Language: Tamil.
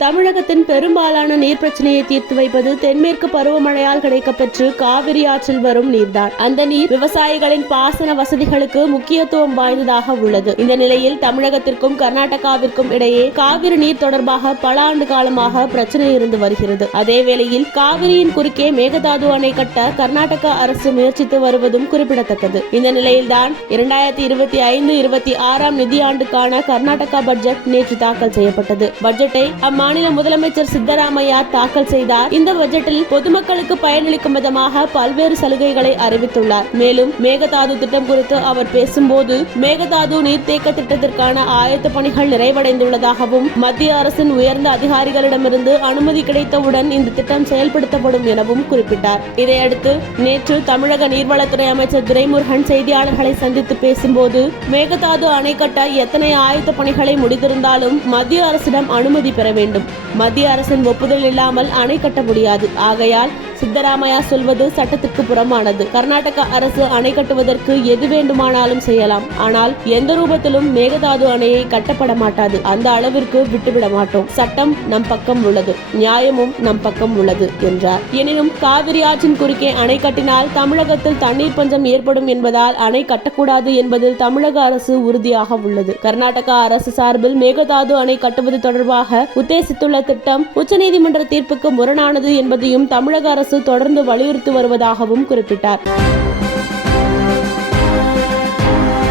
தமிழகத்தின் பெரும்பாலான நீர் பிரச்சனையை தீர்த்து வைப்பது தென்மேற்கு பருவமழையால் கிடைக்கப்பெற்று காவிரி ஆற்றில் வரும் நீர்தான். அந்த நீர் விவசாயிகளின் பாசன வசதிகளுக்கு முக்கியத்துவம் வாய்ந்ததாக உள்ளது. இந்த நிலையில் தமிழகத்திற்கும் கர்நாடகாவிற்கும் இடையே காவிரி நீர் தொடர்பாக பல ஆண்டு காலமாக பிரச்சனை இருந்து வருகிறது. அதேவேளையில் காவிரியின் குறுக்கே மேகதாது அணை கட்ட கர்நாடக அரசு முயற்சித்து வருவதும் குறிப்பிடத்தக்கது. இந்த நிலையில்தான் 2025-26 நிதியாண்டுக்கான கர்நாடகா பட்ஜெட் நேற்று தாக்கல் செய்யப்பட்டது. பட்ஜெட்டை மாநில முதலமைச்சர் சித்தராமையா தாக்கல் செய்தார். இந்த பட்ஜெட்டில் பொதுமக்களுக்கு பயனளிக்கும் விதமாக பல்வேறு சலுகைகளை அறிவித்துள்ளார். மேலும் மேகதாது திட்டம் குறித்து அவர் பேசும்போது மேகதாது நீர்த்தேக்க திட்டத்திற்கான ஆயத்த பணிகள் நிறைவடைந்துள்ளதாகவும் மத்திய அரசின் உயர்ந்த அதிகாரிகளிடமிருந்து அனுமதி கிடைத்தவுடன் இந்த திட்டம் செயல்படுத்தப்படும் எனவும் குறிப்பிட்டார். இதையடுத்து நேற்று தமிழக நீர்வளத்துறை அமைச்சர் துரைமுருகன் செய்தியாளர்களை சந்தித்து பேசும்போது மேகதாது அணை கட்ட எத்தனை ஆயத்த பணிகளை முடித்திருந்தாலும் மத்திய அரசிடம் அனுமதி பெற வேண்டும். மத்திய அரசின் ஒப்புதல் இல்லாமல் அணை கட்ட முடியாது. ஆகையால் சித்தராமையா சொல்வது சட்டத்திற்கு புறமானது. கர்நாடக அரசு அணை கட்டுவதற்கு எது வேண்டுமானாலும் செய்யலாம். ஆனால் எந்த ரூபத்திலும் மேகதாது அணையை கட்டப்பட மாட்டாது. அந்த அளவிற்கு விட்டுவிட மாட்டோம். சட்டம் நம் பக்கம் உள்ளது, நியாயமும் நம் பக்கம் உள்ளது என்றார். எனினும் காவிரி ஆற்றின் குறுக்கே அணை கட்டினால் தமிழகத்தில் தண்ணீர் பஞ்சம் ஏற்படும் என்பதால் அணை கட்டக்கூடாது என்பதில் தமிழக அரசு உறுதியாக உள்ளது. கர்நாடகா அரசு சார்பில் மேகதாது அணை கட்டுவது தொடர்பாக உத்தேசித்துள்ள திட்டம் உச்சநீதிமன்ற தீர்ப்புக்கு முரணானது என்பதையும் தமிழக அரசு தொடர்ந்து வலியுறுத்தி வருவதாகவும் குறிப்பிட்டார்.